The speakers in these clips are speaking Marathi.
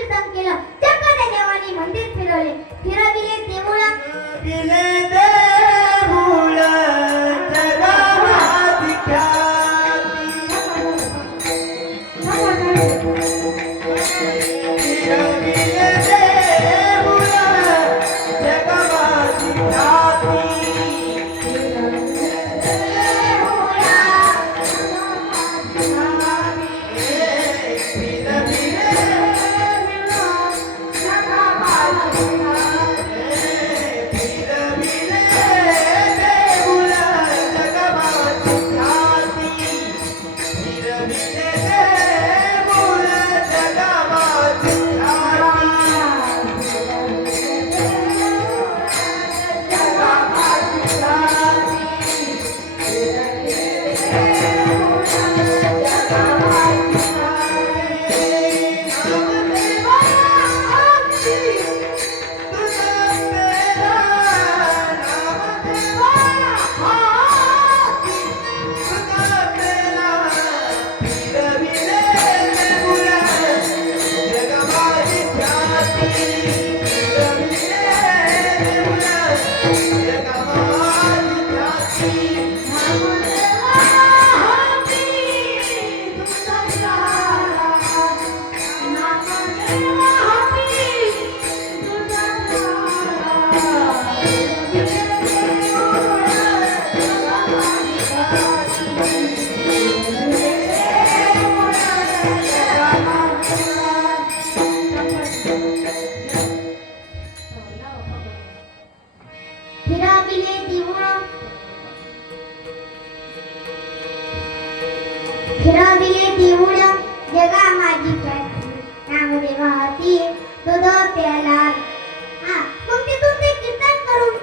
कीर्तन केलं. चक्क त्या देवाने मंदिर फिरवले. फिरविले देऊळ फिरविले देऊळ फिरविले देऊळ जगा माझी ख्याती त्यामध्ये वाहती दूध प्याला. मग तिथून ते कीर्तन करून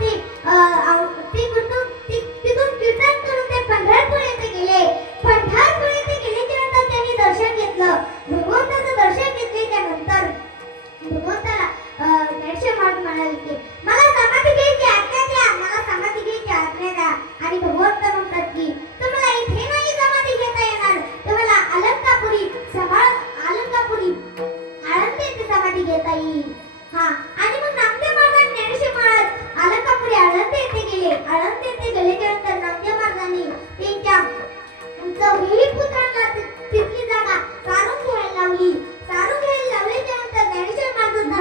तिथून कीर्तन करून ते पंढरपूर येथे गेले. पंढरपूर येथे गेल्याच्या नंतर त्यांनी दर्शन घेतलं. भगवंताचं दर्शन घेतल्याच्या नंतर भगवंताला ज्ञानेश्वर महाराज म्हणाले की मला समाधी घ्यायची आज्ञा द्या, मला समाधी घ्यायची आज्ञा द्या. आणि भगवंत म्हणतात की तुम्हाला इथे नाही समाधी घेता येणार, तुम्हाला अलंकापुरी आळंदी येथे समाधी घेता येईल. आणि मग नामदेव महाराज ज्ञानेश्वर महाराज अलंकापुरी आळंदी येथे गेले. आळंदी येथे गेल्याच्या नंतर नामदेव महाराजांनी त्यांच्या 4 पुत्रांना तिथली जागा सारून घ्यायला लावली. सारून घ्यायला लावल्याच्या नंतर ज्ञानेश्वर महाराज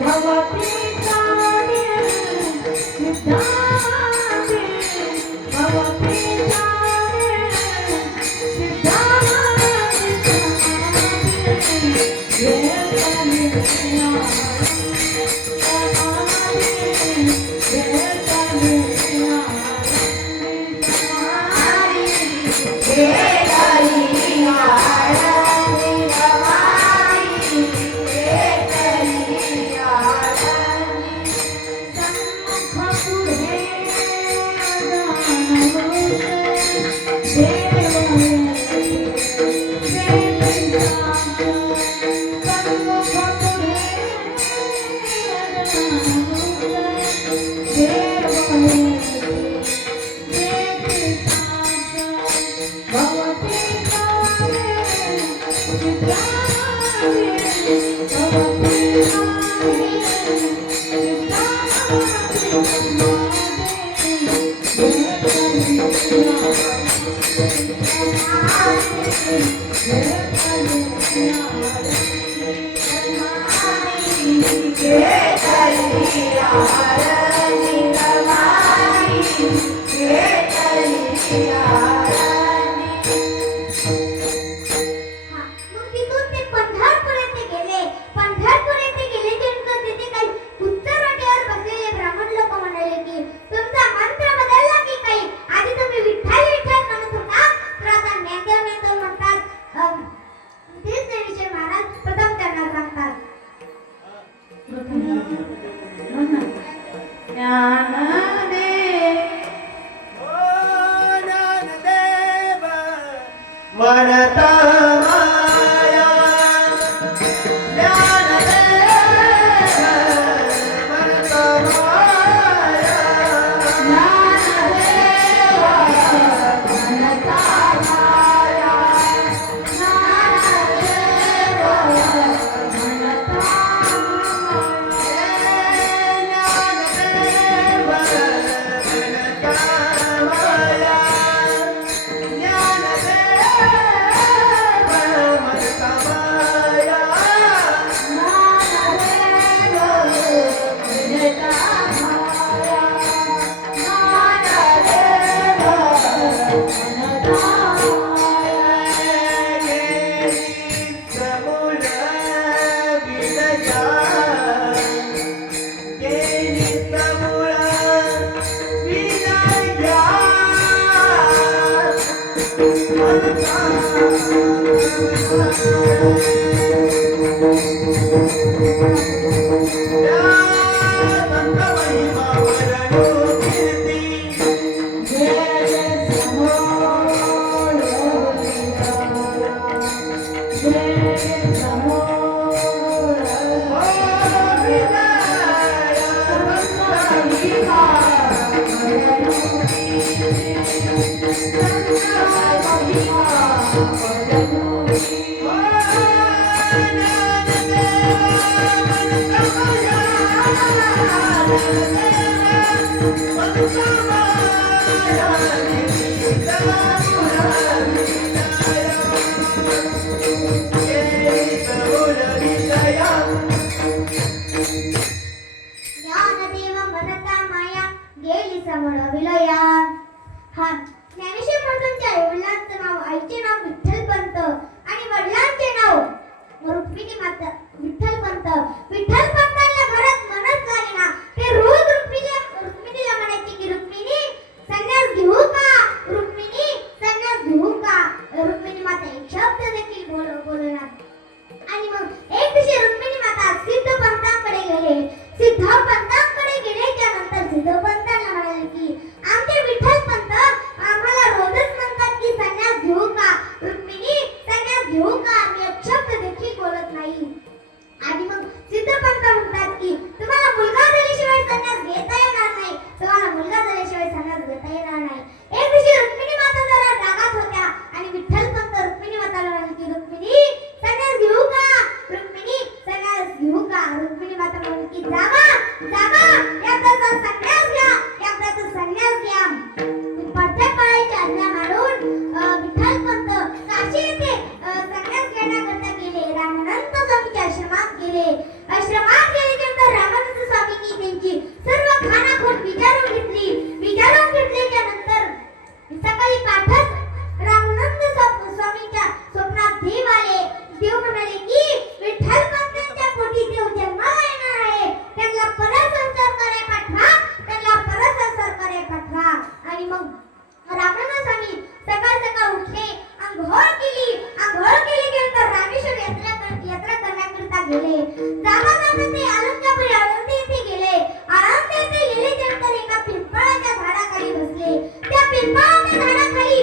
भगवती मग तिथून ते पंढरपूरला गेले. पंढरपूरला गेल्यानंतर तिथे काही उत्तरवाटेवर बसलेले ब्राह्मण लोक म्हणाले की तुमचा मंत्र बदलला की काही? आधी तुम्ही विठ्ठल विठ्ठल म्हणत होता, तर आता ज्ञानदेव ज्ञानदेव म्हणतात. तेच ज्ञानेश्वर महाराज प्रथम त्यांना सांगतात. म्हणता माया ज्ञानदेव म्हणता माया ज्ञानदेव म्हणता माया गेली समोर विलया. हा ज्ञानेश्वर महाराजांच्या वडिलांचं नाव, आईचे नाव विठ्ठलपंत आणि वडिलांचे नाव रुक्मिणी माता. विठ्ठलपंत विठ्ठलपंतांना घरात मनच लागेना. ते रोज रुक्मिणीला म्हणायचे की रुक्मिणी संन्यास घेऊ का, रुक्मिणी संन्यास घेऊ का. रुक्मिणी माता एक शब्द देखील बोलणार. आणि मग एक दिवशी रुक्मिणी माता सिद्धपंतांकडे गेले. सिद्धपंतांकडे गेल्याच्या नंतर सिद्धपंतांना म्हणाले की आमचे विठ्ठलपंत आम्हाला रोजच म्हणतात की संन्यास घेऊ का, रुक्मिणी संन्यास घेऊ का. आम्ही एक शब्द देखील बोलत नाही. आणि मग सिद्धपंत म्हणतात की तुम्हाला मुलगा झाल्याशिवाय संन्यास घेता येणार नाही, तुम्हाला मुलगा झाल्याशिवाय संन्यास घेता येणार नाही. एक दिवशी रुक्मिणी माता जरा रागात होत्या आणि विठ्ठलपंत रुक्मिणी माताला म्हणाले की रुक्मिणी संन्यास घेऊ का, रुक्मिणी संन्यास घेऊ का. रुक्मिणी माता म्हणाली की जागा जागा एकदाचा संन्यास घ्या, एकदाचा संन्यास घ्या. पडत्या काळाची आज्ञा मानून विठ्ठलपंत काशी येथे संन्यास घेण्याकरता गेले. रामानंद स्वामीच्या आश्रमात गेले. आश्रमात गेल्यानंतर रामानंद स्वामींनी त्यांची सर्व खानाखोट विचारून घेतली. विचारून घेतल्याच्या नंतर सकाळी पाठच रामानंद स्वामींच्या स्वप्नात देव आले. देव म्हणाले की विठ्ठलपंतांच्या पोटी देव जन्माला येणार आहे, त्यांना परत संसार करायला पाठवा, त्यांना परत संसार करायला पाठवा. आणि मग रामानंद स्वामी सकाळ सकाळ उठले, आंघोळ केली. आंघोळ केल्यानंतर रामेश्वर यात्रा करण्याकरिता गेले. जाता जाता ते अलंकापुरी आळंदी येथे गेले. आळंदी येथे गेल्यानंतर एका पिंपळाच्या झाडाखाली बसले. त्या पिंपळाच्या झाडाखाली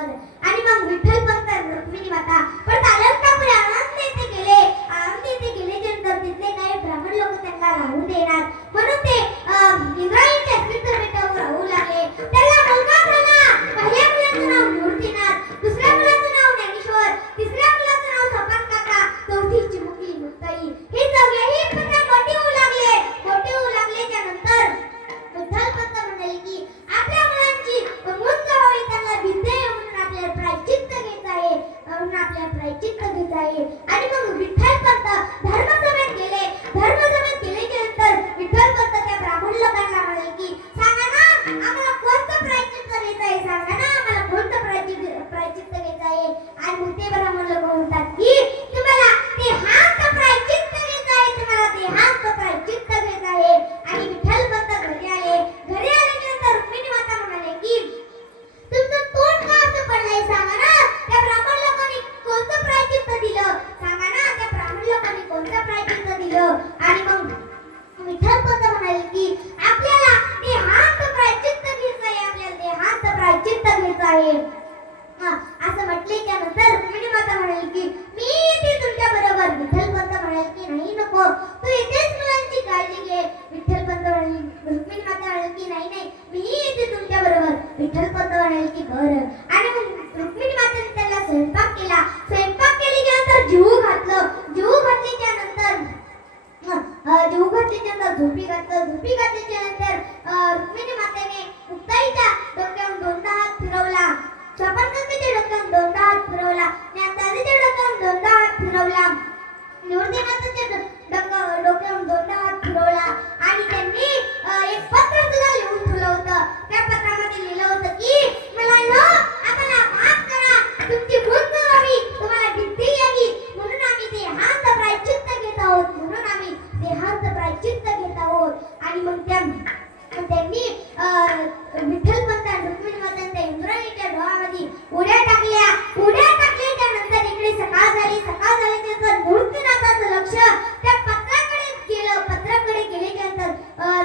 बरोबर. आणि मग विठ्ठलपंत रुक्मिणी माता परत अलंकापुरी आनंद येथे गेले. आनंद येथे गेल्याच्या नंतर तिथले काही ब्राह्मण लोक त्यांना राहू देणार म्हणून ते इंद्रायणीच्या अस्तित्व बेटावर राहू लागले. त्याला मुलगा झाला. पहिल्या मुलाचं नाव निवृत्तीनाथ, दुसऱ्या मुलाचं नाव ज्ञानेश्वर, तिसऱ्या मुलाचं नाव सपान काका, चौथी चिमुकली मुक्ताई. हे चौघेही पुत्र मोठे होऊ लागले. मोठे होऊ लागल्याच्या नंतर विठ्ठलपंत म्हणाले की आपल्या मुलांची मुंज व्हावी, त्यांना विद्या म्हणून आपल्याला प्रायश्चित्त घ्यायचं आहे, म्हणून आपल्याला प्रायश्चित्त घ्यायचं आहे. आणि मग विठ्ठलपंत धर्मसभेत गेले. धर्मसभेत गेल्याच्या नंतर विठ्ठलपंत त्या ब्राह्मण लोकांना म्हणाले की सांगा ना आम्हाला कोणतं प्रायश्चित्त घ्यायचं आहे, सांगा ना आम्हाला कोणतं प्रायश्चित्त घ्यायचं आहे. आणि मग ते ब्राह्मण लोक म्हणतात की तुम्हाला देहांत प्रायश्चित्त घ्यायचं आहे, तुम्हाला देहांत प्रायश्चित्त घ्यायचं आहे. आणि विठ्ठलपंत घरी आले. घरी आल्यानंतर रुक्मिणी माता म्हणाले की तुमचं तोंड का असं पडलंय, सांगा ना त्या ब्राह्मण लोकांनी कोणतं प्रायश्चित्त दिलं, सांगा ना त्या ब्राह्मण लोकांनी कोणतं प्रायश्चित्त दिलं. आणि मग विठ्ठलपंत म्हणाले की आपल्याला देहांत प्रायश्चित्त घ्यायचं आहे, आपल्याला देहांत प्रायश्चित्त घ्यायचं आहे. असं म्हटल्याच्या नंतर रुक्मिणी माता म्हणाली की मी येते तुमच्या बरोबर. विठ्ठलपंत म्हणाले की नाही नको, तू येतेच मुलांची काळजी घे. विठ्ठलपंत म्हणाली, रुक्मिणी माता म्हणाली की नाही नाही मी येते तुमच्या बरोबर. विठ्ठलपंत म्हणाले की बरं. आणि मग रुक्मिणी मातेने त्याला स्वयंपाक केला. स्वयंपाक केल्याच्या नंतर जीव घातलं. जीव घातल्याच्या नंतर झोपी घातलं. झोपी घातल्याच्या नंतर रुक्मिणी मातेने मुक्ताईच्या डोक्यावर दोनदा हात फिरवला, सपानकाकाच्या डोक्यावर दोनदा हात फिरवला, ज्ञानदादाच्या डोक्यावर दोनदा हात फिरवला, निवृत्तीनाथाच्या डोक्यावर दोनदा हात फिरवला. आणि त्यांनी एक पत्र सुद्धा लिहून ठेवलं होतं. त्या पत्रामध्ये लिहिलं होतं की मुलांनो आम्हाला माफ करा, तुमची बुद्ध व्हावी, तुम्हाला बुद्धी यावी म्हणून आम्ही देहांत प्रायश्चित्त घेत आहोत, म्हणून आम्ही देहांत प्रायश्चित्त घेत आहोत. आणि मग त्यांनी विठ्ठलपंत आणि रुक्मिणी माता त्या इंद्रायणीच्या डोहामध्ये उड्या टाकल्या. उड्या टाकल्याच्या नंतर इकडे सकाळ झाली. सकाळ झाल्याच्या नंतर निवृत्तीनाथाचं लक्ष त्या पत्राकडे गेलं. पत्राकडे गेल्याच्या नंतर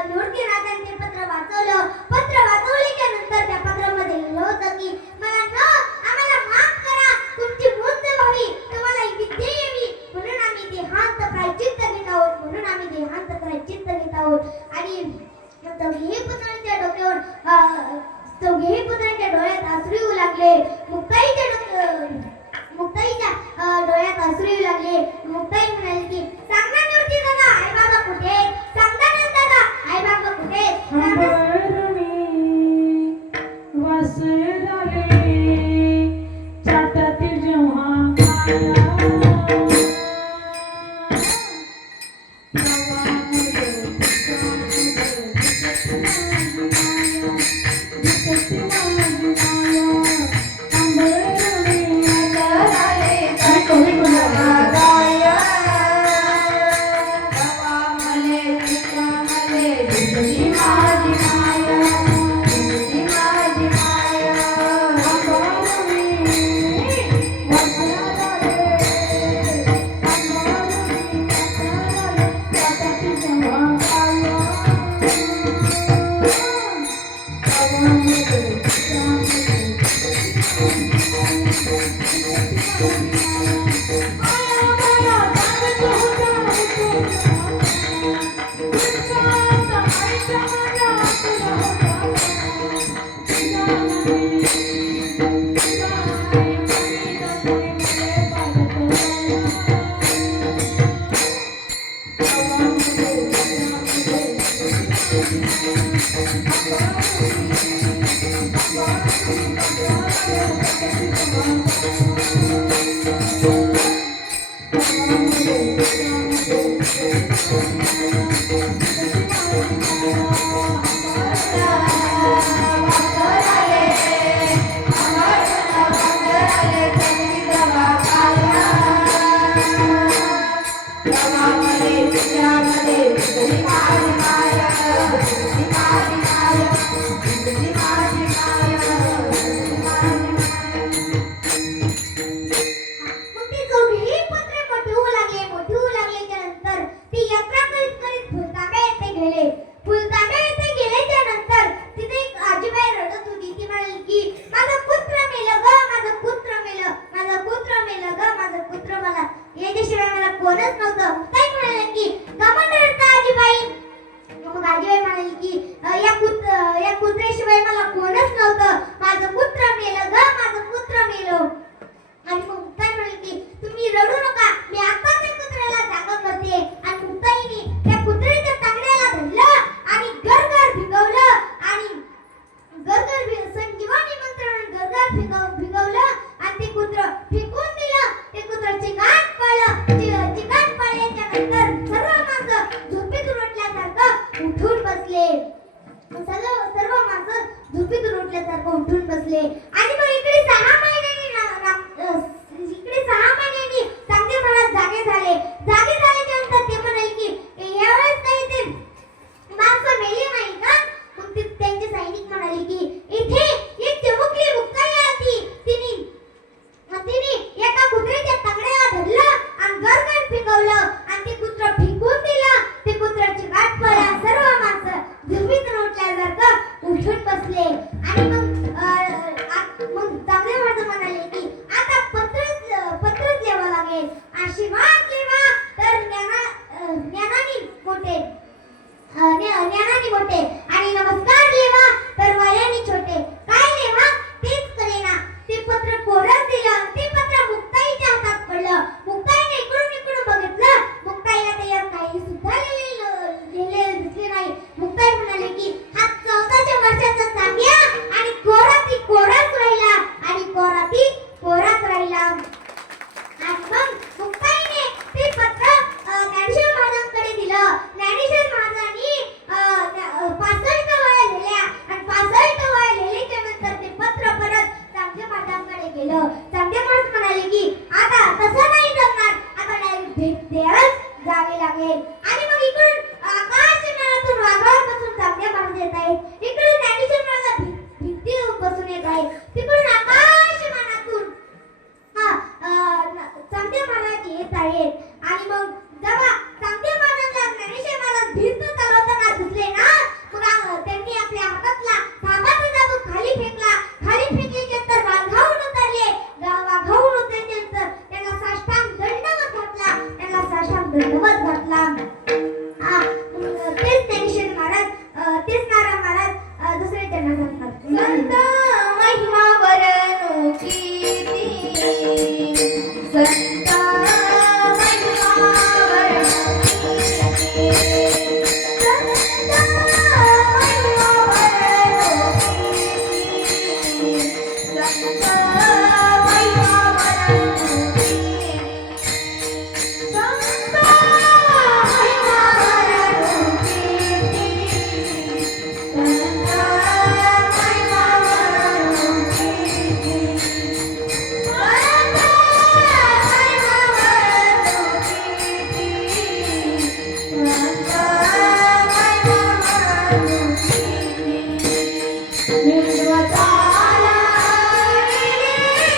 निवृत्तीनाथाने ते पत्र वाचवलं. पत्र वाचवल्याच्या नंतर त्या पत्रामध्ये लिहिलं होतं की मुलांनो आम्हाला माफ करा, तुमची मुंज व्हावी, तुम्हाला विद्या यावी म्हणून आम्ही देहांत प्रायश्चित्त घेत आहोत, म्हणून आम्ही देहांत प्रायश्चित्त घेत आहोत. आणि चौघेही पुत्रांच्या डोळ्यात अश्रू येऊ लागले. मुक्ताईच्या डोळ्यात अश्रू येऊ लागले. मुक्ताई म्हणाली की सांगा निवृत्ती दादा आई बाबा कुठे आहेत, सांगा ना दादा आई बाबा कुठे आहेत. मग ते दोघेही पुत्र मोठे होऊ लागले. मोठे होऊ लागल्याच्या नंतर ती यात्रा करीत केलं. चांगल्या माणूस म्हणाले की आता तसं नाही जमणार, आता डायरेक्ट भेट द्यायलाच जावे लागेल. आणि मग इकडून आकाशमानातून वाघावर बसून चांगल्या माणूस येत आहेत, इकडून ज्ञानेश्वर महाराज भिंतीवर बसून येत आहेत, तिकडून आकाशमानातून चांगल्या महाराज येत आहेत. आणि मग जेव्हा चांगल्या महाराजांना ज्ञानेश्वर महाराज भिंत चालवताना दिसले ना, मग त्यांनी आपल्या हातातला तांब्याचा चाबूक खाली फेकला. खाली फेकल्यानंतर वाघावून उतरले. वाघावून उतरल्यानंतर त्यांना साष्टांग दंडवत घातला. त्यांना साष्टांग दंडवत घातला. तेच ज्ञानेश्वर महाराज, तेच नारायण महाराज दुसरे त्यांना सांगतात, संत महिमा वरणू कीर्ती, संत महिमा वरणू कीर्ती, संत महिमा वरणू कीर्ती, संत महिमा वरणू कीर्ती, संत महिमा वरणू कीर्ती, संत महिमा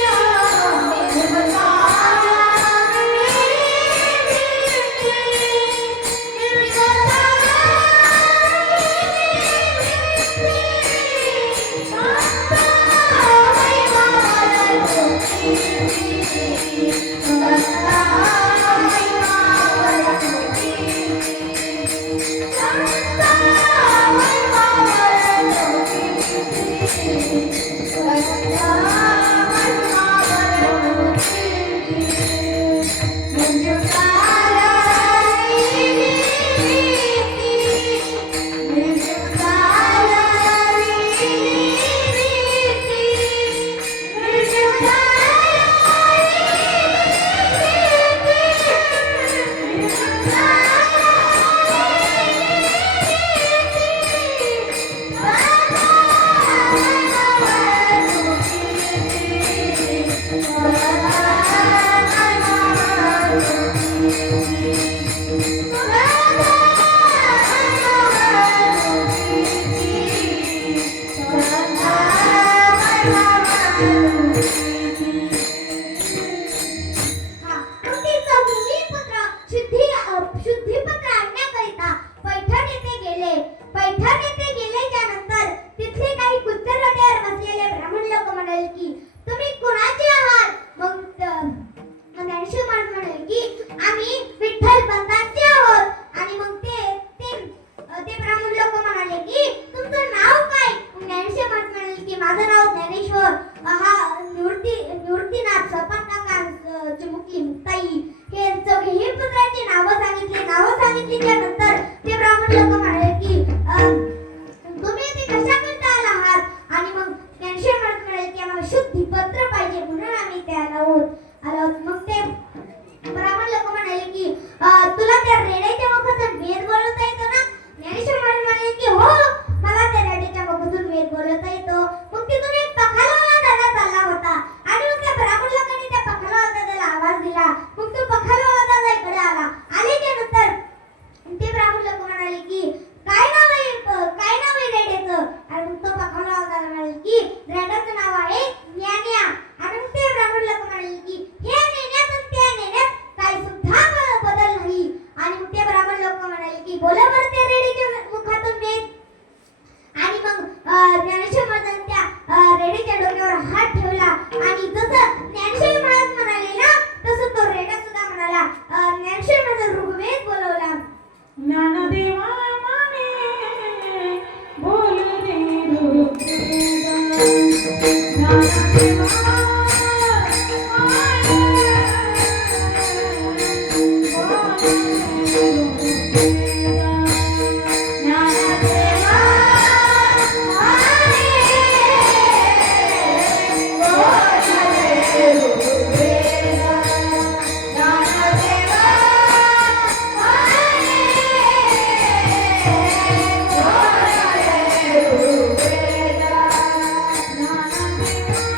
वरणू शुद्धीपत्र आणण्याकरिता पैठण येथे गेले. पैठण येथे गेल्याच्या नंतर तिथले काही कुत्तरवाड्यावर बसलेले ब्राह्मण लोक म्हणाले की तुम्ही कुणाचे आहात? मग ज्ञानेश्वर महाराज म्हणाले की आम्ही विठ्ठल पंतांचे आहोत. आणि मग ते ब्राह्मण लोक म्हणाले की तुमचं नाव काय? ज्ञानेश्वर महाराज म्हणाले की माझं नाव ज्ञानेश्वर, हा निवृत्तीनाथ, स्वपन काका, चिमुकली मुक्ताई, हे चौघेही पुत्रांची नावं सांगितल्याच्या नंतर ते ब्राह्मण लोक म्हणाले की तुम्ही ते कशाकरता आला आहात? आणि मग ज्ञानेश्वर महाराज म्हणाले की आम्हाला शुद्धीपत्र पाहिजे म्हणून आम्ही ते आलो. मग ते ब्राह्मण लोक म्हणाले की तुला त्या रेड्याच्या मुखातून वेद बोलवता येतो ना? ज्ञानेश्वर महाराज म्हणाले की हो, मला त्या रेड्याच्या मुखातून वेद बोलवता येतो. मग तिथून एक पखालवाला दादा चालला होता आणि मग त्या ब्राह्मण लोकांनी त्या पखालवाला दादाला आवाज दिला. मग तो पखालवाला दादा इकडे आला. आल्याच्या नंतर ते ब्राह्मण लोक म्हणाले की काय नाव आहे रेड्याचं? आणि मग तो पखालवाला दादा म्हणाले की रेड्याचं नाव आहे ज्ञान्या. आणि मग ते ब्राह्मण लोक म्हणाले की हे नेण्यात आणि त्या नेण्यात काही सुद्धा बदल नाही. आणि मग ते ब्राह्मण लोक म्हणाले की बोला बरं त्या रेड्याच्या मुखातून वेद. आणि मग ज्ञानेश्वर महाराजांनी त्या रेड्याच्या डोक्यावर हात ठेवला आणि जसं ज्ञानेश्वर महाराज म्हणाले ना तसं तो रेडा सुद्धा म्हणाला. ज्ञानेश्वर महाराज ऋग्वेद बोलवला. ज्ञानदेवा माने बोलू दे ऋग्वेद, ज्ञानदेवा माने बोलू दे ऋग्वेद, ज्ञानदेवा माने बोलू दे ऋग्वेद, ज्ञानदेवा माने बोलू दे ऋग्वेद, ज्ञानदेवा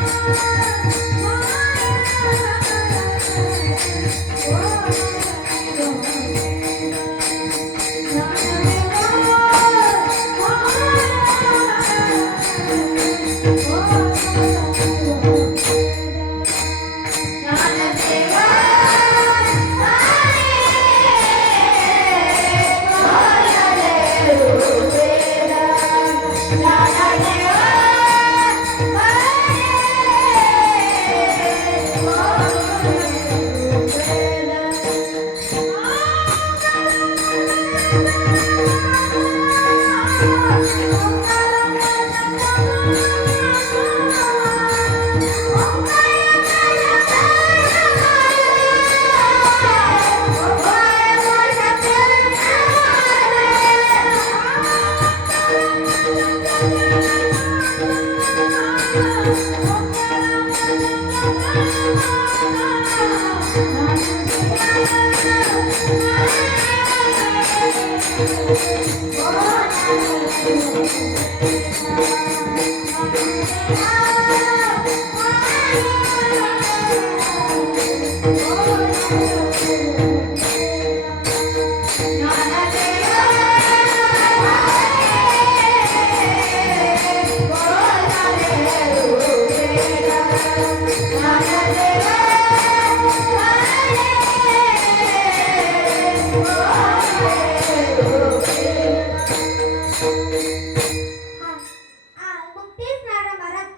मग तेच नारद महाराज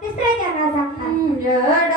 तिसऱ्या चरणात सांगतात.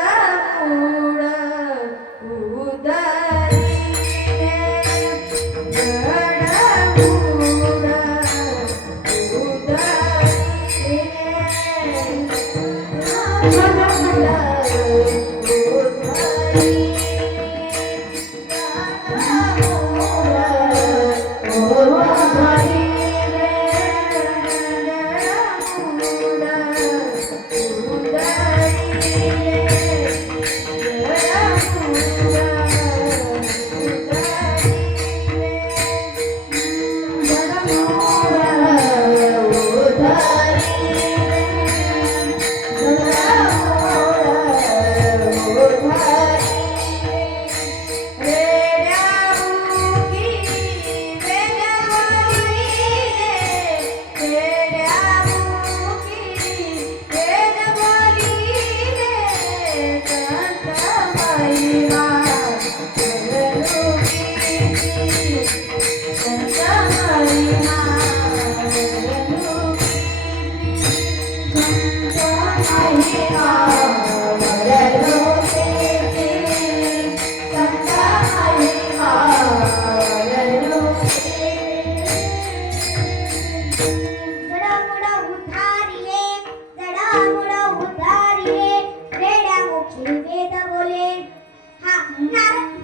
जडामुडा उद्धारिले, जडामुडा उद्धारिले, रेड्यामुखी वेद बोले. हा नारद